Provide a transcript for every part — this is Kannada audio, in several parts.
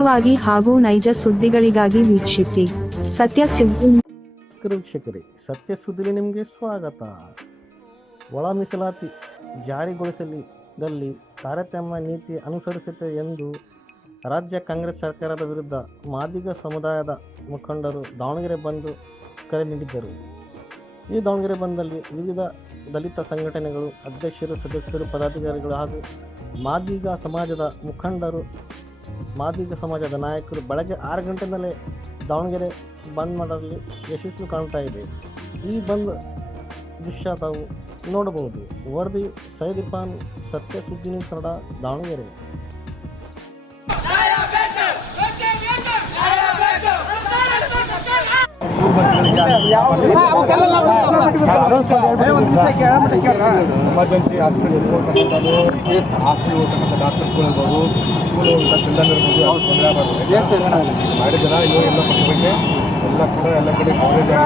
ನಿಖರವಾಗಿ ಹಾಗೂ ನೈಜ ಸುದ್ದಿಗಳಿಗಾಗಿ ವೀಕ್ಷಿಸಿ ಸತ್ಯ ಸುದ್ದಿ. ವೀಕ್ಷಕರೇ, ಸತ್ಯ ಸುದ್ದಿಗೆ ನಿಮಗೆ ಸ್ವಾಗತ. ಒಳ ಮೀಸಲಾತಿ ಜಾರಿಗೊಳಿಸಲಿದ್ದಲ್ಲಿ ತಾರತಮ್ಯ ನೀತಿ ಅನುಸರಿಸುತ್ತೆ ಎಂದು ರಾಜ್ಯ ಕಾಂಗ್ರೆಸ್ ಸರ್ಕಾರದ ವಿರುದ್ಧ ಮಾದಿಗ ಸಮುದಾಯದ ಮುಖಂಡರು ದಾವಣಗೆರೆ ಬಂದ್ ಕರೆ ನೀಡಿದ್ದರು. ಈ ದಾವಣಗೆರೆ ಬಂದ್ನಲ್ಲಿ ವಿವಿಧ ದಲಿತ ಸಂಘಟನೆಗಳು, ಅಧ್ಯಕ್ಷರು, ಸದಸ್ಯರು, ಪದಾಧಿಕಾರಿಗಳು ಹಾಗೂ ಮಾದಿಗ ಸಮಾಜದ ಮುಖಂಡರು, ಮಾದಿಗ ಸಮಾಜದ ನಾಯಕರು ಬೆಳಗ್ಗೆ 6 ಗಂಟೆಯಿಂದಲೇ ದಾವಣಗೆರೆ ಬಂದ್ ಮಾಡಲು ಯಶಸ್ವಿ ಕಾಣ್ತಾ ಇದೆ. ಈ ಬಂದ್ ದೃಶ್ಯ ತಾವು ನೋಡಬಹುದು. ವರದಿ ಸೈಯದ್ ಇರ್ಫಾನ್, ಸತ್ಯ ಸುದ್ದಿ news Kannada, Davanagere. Emergency hospital ಇರ್ತಕ್ಕಂಥದ್ದು, ಹಾಸ್ಪಿಟಲ್ ಹೋಗ್ತಕ್ಕಂಥ ಡಾಕ್ಟರ್ಸ್ಗಳಿರ್ಬೋದು, ಸ್ಕೂಲ್ ಚಿಲ್ಡ್ರನ್ ಇರ್ಬೋದು, ಮಾಡಿದ ಇವಾಗ ಎಲ್ಲ ಬಗ್ಗೆ ಎಲ್ಲ ಕೂಡ ಎಲ್ಲ ಕಡೆ ಕವರೇಜ್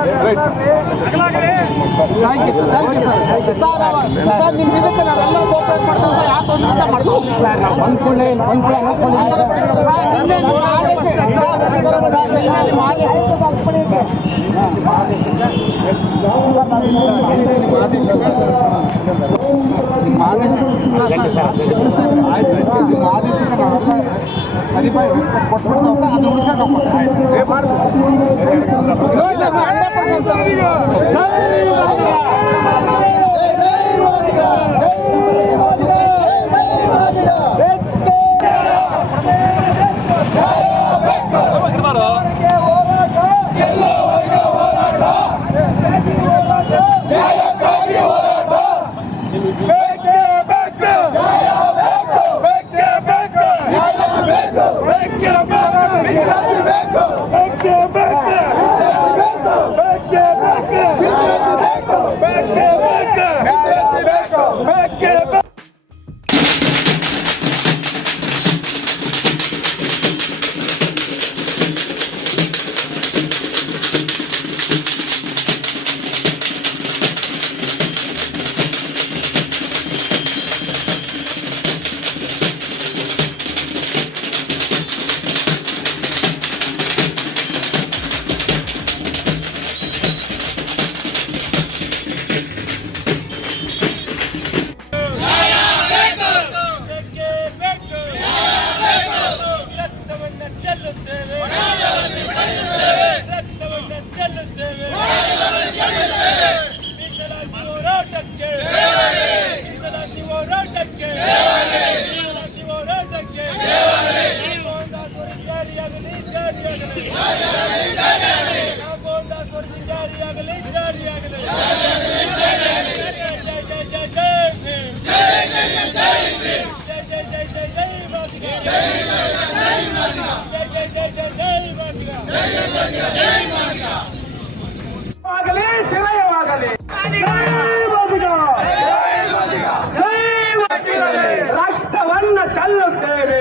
ರಕ್ತವನ್ನ ಚೆಲ್ಲುತ್ತೇವೆ,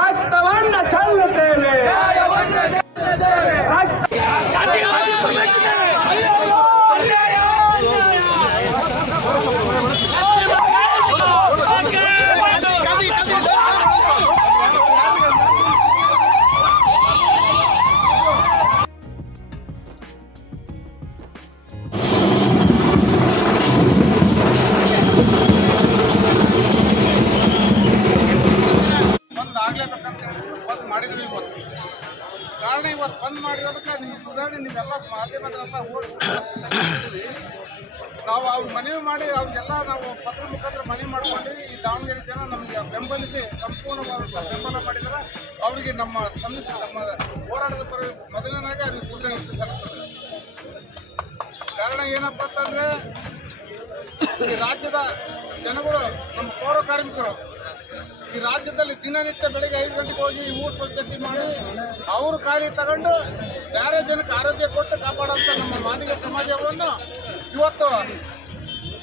ರಕ್ತವನ್ನ ಚೆಲ್ಲುತ್ತೇವೆ. ಮಾಡಿದ್ವಿ ಇವತ್ತು. ಕಾರಣ ಇವತ್ತು ಬಂದ್ ಮಾಡಿರೋದಕ್ಕೆ ಉದಾಹರಣೆ ನೀವೆಲ್ಲ ಮಾಧ್ಯಮದಲ್ಲ ನಾವು ಅವ್ರು ಮನವಿ ಮಾಡಿ ಅವ್ರಿಗೆಲ್ಲ ನಾವು ಪತ್ರ ಮುಖಾಂತರ ಮನವಿ ಮಾಡಿಕೊಂಡು ಈ ದಾವಣಗೆರೆ ಜನ ನಮಗೆ ಬೆಂಬಲಿಸಿ ಸಂಪೂರ್ಣವಾದ ಬೆಂಬಲ ಮಾಡಿದರೆ ಅವರಿಗೆ ನಮ್ಮ ಹೋರಾಟದ ಪರ ಮೊದಲನೇದಾಗಿ ಅವ್ರಿಗೆ ಕೃತಜ್ಞತೆ ಸಲ್ಲಿಸ್ತದೆ. ಕಾರಣ ಏನಪ್ಪ ಅಂತಂದರೆ ಈ ರಾಜ್ಯದ ಜನಗಳು, ನಮ್ಮ ಪೌರ ಕಾರ್ಮಿಕರು ಈ ರಾಜ್ಯದಲ್ಲಿ ದಿನನಿತ್ಯ ಬೆಳಗ್ಗೆ 5 ಗಂಟೆಗೆ ಹೋಗಿ ಊರು ಸ್ವಚ್ಛತೆ ಮಾಡಿ ಅವರು ಕಾಳಜಿ ತಗೊಂಡು ಬೇರೆ ಜನಕ್ಕೆ ಆರೋಗ್ಯ ಕೊಟ್ಟು ಕಾಪಾಡುವಂಥ ನಮ್ಮ ಮಾದಿಗ ಸಮಾಜವನ್ನು ಇವತ್ತು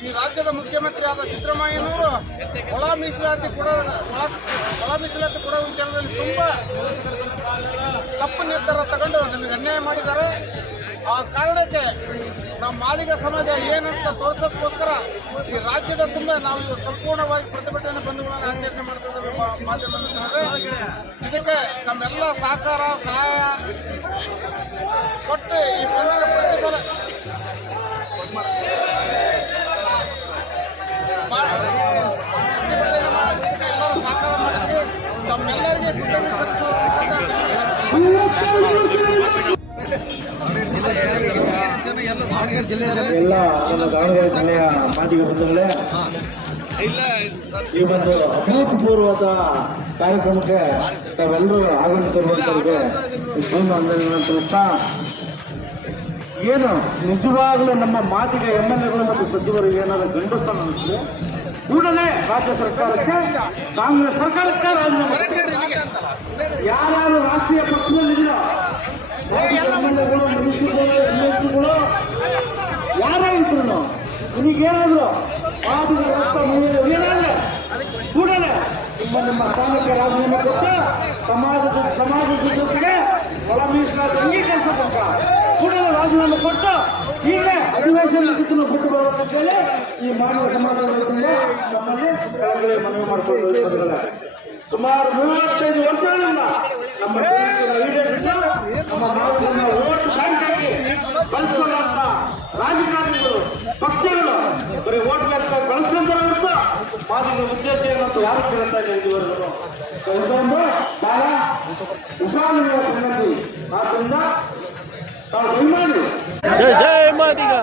ಈ ಈ ರಾಜ್ಯದ ಮುಖ್ಯಮಂತ್ರಿಯಾದ ಸಿದ್ದರಾಮಯ್ಯನವರು ಒಳ ಮೀಸಲಾತಿ ಕೊಡೋ ವಿಚಾರದಲ್ಲಿ ತುಂಬ ತಪ್ಪು ನಿರ್ಧಾರ ತಗೊಂಡು ನಮಗೆ ಅನ್ಯಾಯ ಮಾಡಿದ್ದಾರೆ. ಆ ಕಾರಣಕ್ಕೆ ನಮ್ಮ ಮಾದಿಗ ಸಮಾಜ ಏನಂತ ತೋರಿಸೋದಕ್ಕೋಸ್ಕರ ಈ ರಾಜ್ಯದ ತುಂಬ ನಾವು ಇವತ್ತು ಸಂಪೂರ್ಣವಾಗಿ ಪ್ರತಿಭಟನೆ ಬಂಧುಗಳನ್ನು ಆಚರಣೆ ಮಾಡ್ತಿದ್ದೇವೆ. ಮಾಧ್ಯಮ ಮಿತ್ರರೇ, ಇದಕ್ಕೆ ನಮ್ಮೆಲ್ಲ ಸಹಕಾರ ಸಹಾಯ ಕೊಟ್ಟು ಈ ಬಂದಿಗೆ ಪ್ರತಿಭಟನೆ ಮಾಡೋದಕ್ಕೆ ಎಲ್ಲರೂ ಸಹಕಾರ ಮಾಡಿದ್ವಿ. ನಮ್ಮೆಲ್ಲರಿಗೆ ಕೃತಜ್ಞತೆ ಎಲ್ಲ ನಮ್ಮ ದಾವಣಗೆರೆ ಜಿಲ್ಲೆಯ ಮಾದಿಗ ಬಂಧುಗಳೇ, ಈ ಒಂದು ಅಭೂತಪೂರ್ವದ ಕಾರ್ಯಕ್ರಮಕ್ಕೆ ತಾವೆಲ್ಲರೂ ಆಗಮಿಸಿರುವಂತವರಿಗೆ ವಂದನೆಗಳನ್ನು ತಿಳಿಸ್ತಾ, ಏನು ನಿಜವಾಗಲೂ ನಮ್ಮ ಮಾದಿಗ MLAಗಳು ಮತ್ತು ಸಚಿವರಿಗೆ ಏನಾದರೂ ಗಂಡಸ್ತನ ಅನಿಸಿದ್ರೆ ಕೂಡಲೇ ರಾಜ್ಯ ಸರ್ಕಾರಕ್ಕೆ, ಕಾಂಗ್ರೆಸ್ ಸರ್ಕಾರಕ್ಕೆ ರಾಜೀನಾಮೆ ಯಾರ್ಯಾರು ರಾಷ್ಟ್ರೀಯ ಪಕ್ಷದಲ್ಲಿದ್ದೀರೋ MLAಗಳು, ಮಿನಿಸ್ಟರ್ಗಳು ಯಾರೇ ಇದ್ರು ನಿಮಗೇನಾದ್ರು ಮಾದಿಗ ರಕ್ತ ಏನಾದ್ರೆ ಕೂಡಲೇ ನಿಮ್ಮ ಸ್ಥಾನಕ್ಕೆ ರಾಜೀನಾಮೆ ಕೊಟ್ಟು ಸಮಾಜದ ಜೊತೆಗೆ ಒಳ ಮೀಸಲಾತಿ ಅಂಗೀಕರಿಸಬೇಕ ಕೂಡಲೇ ರಾಜೀನಾಮೆ ಕೊಟ್ಟು ಈಗಲೇ ಅಧಿವೇಶನ ಬಿಟ್ಟು ಬರಬೇಕಂತೇಳಿ ಈ ಮಾನವ ಸಮಾಜದ ನಮ್ಮಲ್ಲಿ ಕೆಳಗಡೆ ಮನವಿ ಮಾಡಿಕೊಳ್ಳುವ ಸುಮಾರು 35 ವರ್ಷಗಳಿಂದ ನಮ್ಮ ನಮ್ಮ ಮಾನವನ ಓಟ್ ಬ್ಯಾಂಕ್ ಆಗಿ ಬಳಸುವಂತ ರಾಜಕಾರಣಿಗಳು, ಪಕ್ಷಗಳು ಬರೀ ಓಟ್ ಬ್ಯಾಂಕ್ ಬಳಸ್ಕೊಂಡ್ರೆ ಹೊರತು ಮಾದಿಗ ಉದ್ದೇಶ ಏನಂತ ಯಾರು ಕೇಳ್ತಾ ಇಲ್ಲ ಇದುವರೆಗೂ. ಇದೊಂದು ಬಹಳ ವಿಷಾದನೀಯ ಸಂಗತಿ. ಆದ್ದರಿಂದ ತಾವು ದಯಮಾಡಿ ಜಯ ಮಾದಿಗ.